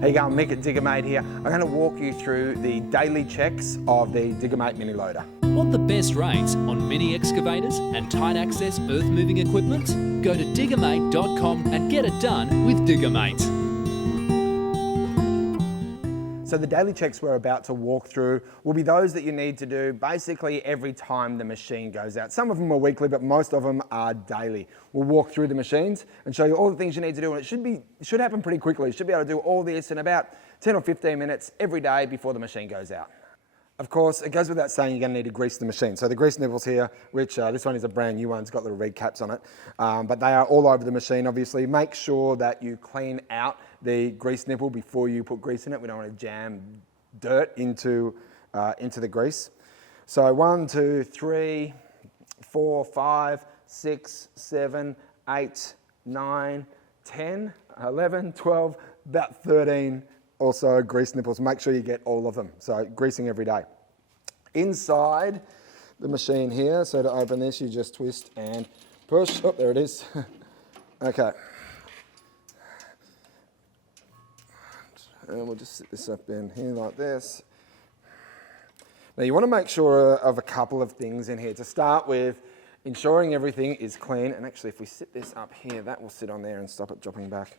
How you going, Mick at Diggermate here. I'm going to walk you through the daily checks of the Diggermate mini loader. Want the best rates on mini excavators and tight access earth moving equipment? Go to diggermate.com and get it done with Diggermate. So the daily checks we're about to walk through will be those that you need to do basically every time the machine goes out. Some of them are weekly, but most of them are daily. We'll walk through the machines and show you all the things you need to do, and it should happen pretty quickly. You should be able to do all this in about 10 or 15 minutes every day before the machine goes out. Of course, it goes without saying you're going to need to grease the machine. So the grease nipples here, which this one is a brand new one, it's got little red caps on it, but they are all over the machine obviously. Make sure that you clean out the grease nipple before you put grease in it. We don't want to jam dirt into the grease. So 1, 2, 3, 4, 5, 6, 7, 8, 9, 10, 11, 12, about 13 also grease nipples. Make sure you get all of them. So greasing every day. Inside the machine here, so to open this, you just twist and push. Oh, there it is. Okay. And we'll just sit this up in here like this. Now you want to make sure of a couple of things in here. To start with, ensuring everything is clean. And actually, if we sit this up here, that will sit on there and stop it dropping back.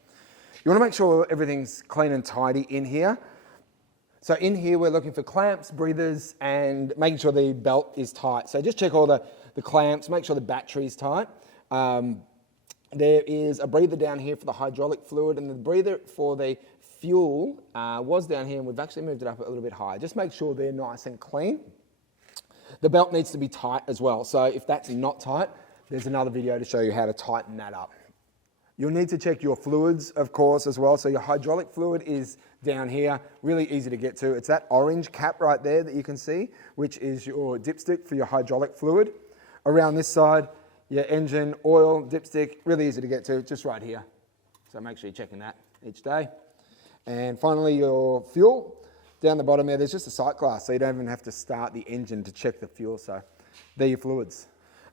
You want to make sure everything's clean and tidy in here. So in here, we're looking for clamps, breathers, and making sure the belt is tight. So just check all the clamps, make sure the battery's tight. There is a breather down here for the hydraulic fluid, and the breather for the fuel was down here, and we've actually moved it up a little bit higher. Just make sure they're nice and clean. The belt needs to be tight as well. So if that's not tight, there's another video to show you how to tighten that up. You'll need to check your fluids, of course, as well. So your hydraulic fluid is down here, really easy to get to. It's that orange cap right there that you can see, which is your dipstick for your hydraulic fluid. Around this side, your engine, oil, dipstick, really easy to get to, just right here. So make sure you're checking that each day. And finally, your fuel. Down the bottom there, there's just a sight glass, so you don't even have to start the engine to check the fuel. So they're your fluids.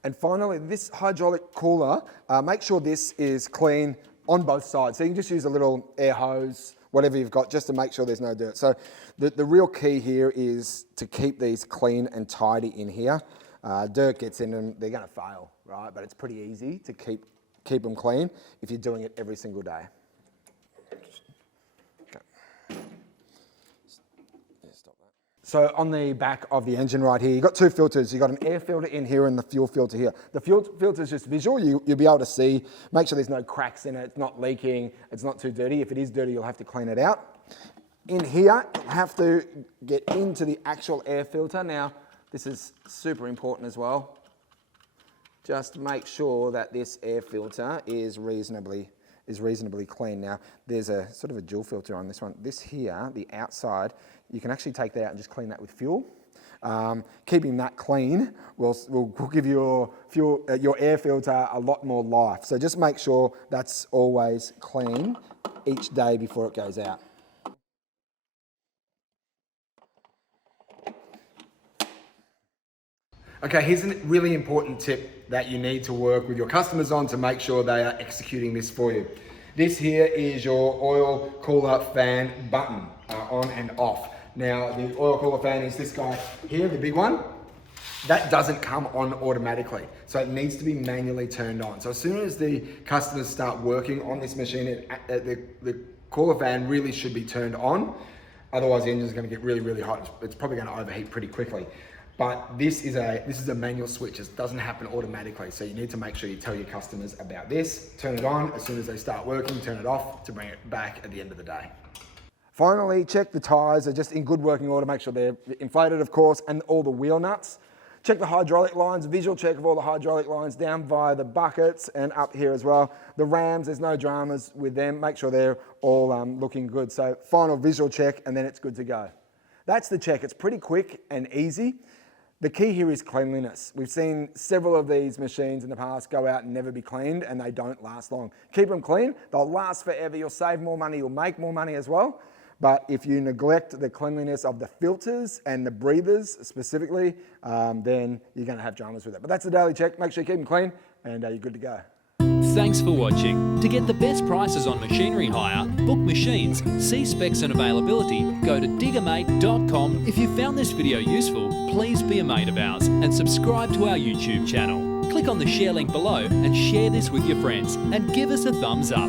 And finally, this hydraulic cooler, make sure this is clean on both sides. So you can just use a little air hose, whatever you've got, just to make sure there's no dirt. So the real key here is to keep these clean and tidy in here. Dirt gets in them, they're going to fail, right? But it's pretty easy to keep them clean if you're doing it every single day. So on the back of the engine right here, you've got two filters. You've got an air filter in here and the fuel filter here. The fuel filter is just visual. You'll be able to see, make sure there's no cracks in it, it's not leaking, it's not too dirty. If it is dirty, you'll have to clean it out. In here, you'll have to get into the actual air filter. Now, this is super important as well. Just make sure that this air filter is reasonably clean. Now, there's a sort of a dual filter on this one. This here, the outside, you can actually take that out and just clean that with fuel. Keeping that clean will give your air filter a lot more life. So just make sure that's always clean each day before it goes out. Okay, here's a really important tip that you need to work with your customers on to make sure they are executing this for you. This here is your oil cooler fan button, on and off. Now, the oil cooler fan is this guy here, the big one. That doesn't come on automatically, so it needs to be manually turned on. So as soon as the customers start working on this machine, the cooler fan really should be turned on. Otherwise, the engine's going to get really, really hot. It's probably going to overheat pretty quickly. But this is a manual switch. It doesn't happen automatically. So you need to make sure you tell your customers about this. Turn it on as soon as they start working, turn it off to bring it back at the end of the day. Finally, check the tyres are just in good working order. Make sure they're inflated, of course, and all the wheel nuts. Check the hydraulic lines, visual check of all the hydraulic lines down via the buckets and up here as well. The rams, there's no dramas with them. Make sure they're all looking good. So final visual check and then it's good to go. That's the check. It's pretty quick and easy. The key here is cleanliness. We've seen several of these machines in the past go out and never be cleaned, and they don't last long. Keep them clean, they'll last forever, you'll save more money, you'll make more money as well. But if you neglect the cleanliness of the filters and the breathers specifically, then you're going to have dramas with it. But that's the daily check. Make sure you keep them clean, and you're good to go. Thanks for watching. To get the best prices on machinery hire, book machines, see specs and availability, go to Diggermate.com. If you found this video useful, please be a mate of ours and subscribe to our YouTube channel. Click on the share link below and share this with your friends and give us a thumbs up.